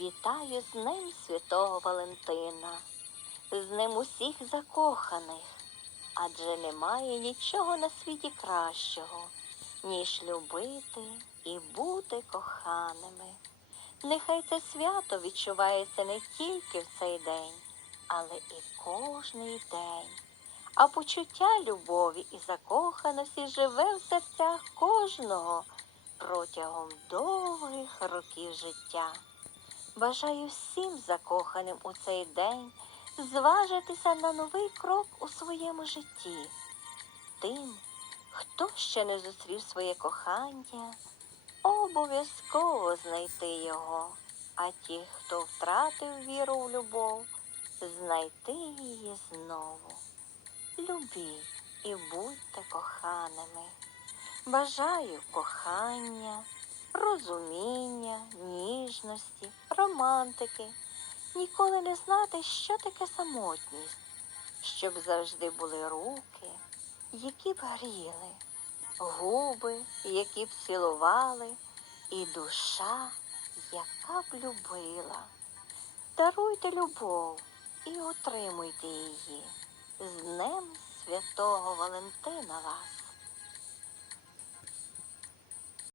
Вітаю з Днем Святого Валентина, з Днем усіх закоханих, адже немає нічого на світі кращого, ніж любити і бути коханими. Нехай це свято відчувається не тільки в цей день, але і кожний день. А почуття любові і закоханості живе в серцях кожного протягом довгих років життя. Бажаю всім закоханим у цей день зважитися на новий крок у своєму житті. Тим, хто ще не зустрів своє кохання, обов'язково знайти його, а ті, хто втратив віру в любов, знайти її знову. Любіть і будьте коханими. Бажаю кохання, розуміння, ніжності, романтики, ніколи не знати, що таке самотність, щоб завжди були руки, які б гріли, губи, які б цілували, і душа, яка б любила. Даруйте любов і отримуйте її. З Днем Святого Валентина вас!